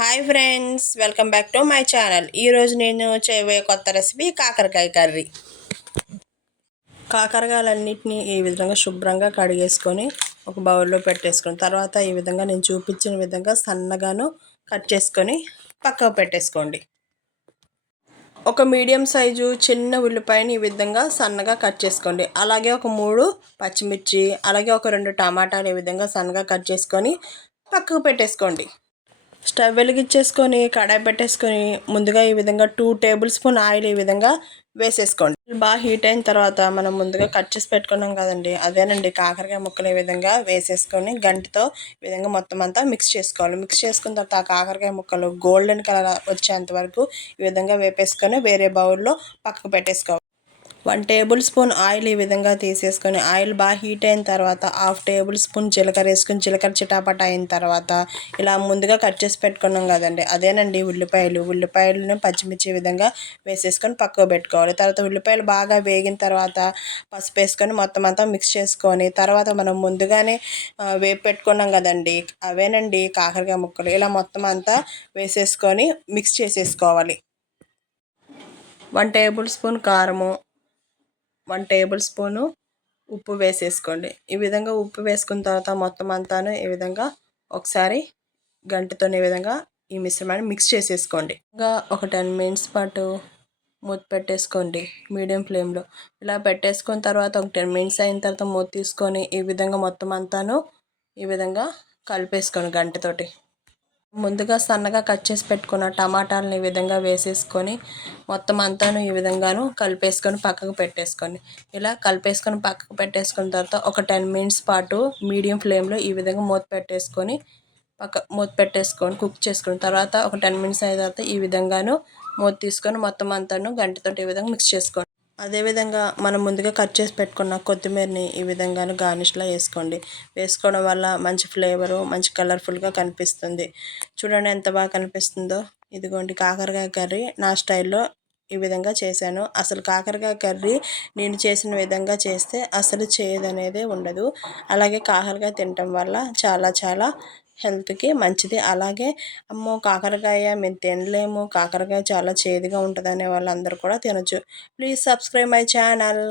Hi friends welcome back to my channel ఈరోజు నేను చేయబోయే కొత్త రెసిపీ కాకరకాయ కర్రీ. కాకరకాయలన్నింటినీ ఈ విధంగా శుభ్రంగా కడిగేసుకొని ఒక బౌల్లో పెట్టేసుకొని తర్వాత ఈ విధంగా నేను చూపించిన విధంగా సన్నగాను కట్ చేసుకొని పక్కకు పెట్టేసుకోండి. ఒక మీడియం సైజు చిన్న ఉల్లిపాయని ఈ విధంగా సన్నగా కట్ చేసుకోండి. అలాగే ఒక మూడు పచ్చిమిర్చి అలాగే ఒక రెండు టమాటాలు ఈ విధంగా సన్నగా కట్ చేసుకొని పక్కకు పెట్టేసుకోండి. స్టవ్ వెలిగించేసుకొని కడాయి పెట్టేసుకొని ముందుగా ఈ విధంగా టూ టేబుల్ స్పూన్ ఆయిల్ ఈ విధంగా వేసేసుకోండి. బాగా హీట్ అయిన తర్వాత మనం ముందుగా కట్ చేసి పెట్టుకున్నాం కదండి అదేనండి కాకరకాయ ముక్కలు ఈ విధంగా వేసేసుకొని గంటితో ఈ విధంగా మొత్తం అంతా మిక్స్ చేసుకోవాలి. మిక్స్ చేసుకున్న తర్వాత ఆ కాకరకాయ ముక్కలు గోల్డెన్ కలర్ వచ్చేంత వరకు ఈ విధంగా వేపేసుకొని వేరే బౌల్లో పక్కకు పెట్టేసుకోవాలి. వన్ టేబుల్ స్పూన్ ఆయిల్ ఈ విధంగా తీసేసుకొని ఆయిల్ బాగా హీట్ అయిన తర్వాత హాఫ్ టేబుల్ స్పూన్ జీలకర్ర వేసుకొని జీలకర్ర చిటాపట అయిన తర్వాత ఇలా ముందుగా కట్ చేసి పెట్టుకున్నాం కదండి అదేనండి ఉల్లిపాయలు. ఉల్లిపాయలను పచ్చిమిర్చి విధంగా వేసేసుకొని పక్కకు పెట్టుకోవాలి. తర్వాత ఉల్లిపాయలు బాగా వేగిన తర్వాత పసుపు వేసుకొని మొత్తం అంతా మిక్స్ చేసుకొని తర్వాత మనం ముందుగానే వేపు పెట్టుకున్నాం కదండి అవేనండి కాకరకాయ ముక్కలు ఇలా మొత్తం అంతా వేసేసుకొని మిక్స్ చేసేసుకోవాలి. వన్ టేబుల్ స్పూన్ కారము వన్ టేబుల్ స్పూను ఉప్పు వేసేసుకోండి. ఈ విధంగా ఉప్పు వేసుకున్న తర్వాత మొత్తం అంతాను ఈ విధంగా ఒకసారి గంటతోనే ఈ విధంగా ఈ మిశ్రమాన్ని మిక్స్ చేసేసుకోండి. ఇంకా ఒక టెన్ మినిట్స్ పాటు మూత పెట్టేసుకోండి మీడియం ఫ్లేమ్లో. ఇలా పెట్టేసుకున్న తర్వాత ఒక టెన్ మినిట్స్ అయిన తర్వాత మూత తీసుకొని ఈ విధంగా మొత్తం అంతాను ఈ విధంగా కలిపేసుకోండి గంటతోటి. ముందుగా సన్నగా కట్ చేసి పెట్టుకున్న టమాటాలను ఈ విధంగా వేసేసుకొని మొత్తం అంతాను ఈ విధంగాను కలిపేసుకొని పక్కకు పెట్టేసుకోండి. ఇలా కలిపేసుకొని పక్కకు పెట్టేసుకున్న తర్వాత ఒక టెన్ మినిట్స్ పాటు మీడియం ఫ్లేమ్లో ఈ విధంగా మూత పెట్టేసుకొని పక్క మూత పెట్టేసుకొని కుక్ చేసుకున్న తర్వాత ఒక టెన్ మినిట్స్ అయిన తర్వాత ఈ విధంగాను మూత తీసుకొని మొత్తం అంతాను గంటతో ఈ విధంగా మిక్స్ చేసుకోండి. అదేవిధంగా మనం ముందుగా కట్ చేసి పెట్టుకున్న కొత్తిమీరని ఈ విధంగాను గార్నిష్లా వేసుకోండి. వేసుకోవడం వల్ల మంచి ఫ్లేవరు మంచి కలర్ఫుల్గా కనిపిస్తుంది. చూడండి ఎంత బాగా కనిపిస్తుందో. ఇదిగోండి కాకరకాయ కర్రీ నా స్టైల్లో ఈ విధంగా చేశాను. అసలు కాకరకాయ కర్రీ నేను చేసిన విధంగా చేస్తే అసలు చేయదనేదే ఉండదు. అలాగే కాకరకాయ తినటం వల్ల చాలా చాలా హెల్త్కి మంచిది. అలాగే అమ్మో కాకరకాయ మేము తినలేము. కాకరకాయ చాలా చేదుగా ఉంటుంది అనే వాళ్ళందరూ కూడా తినచ్చు. Please subscribe my channel.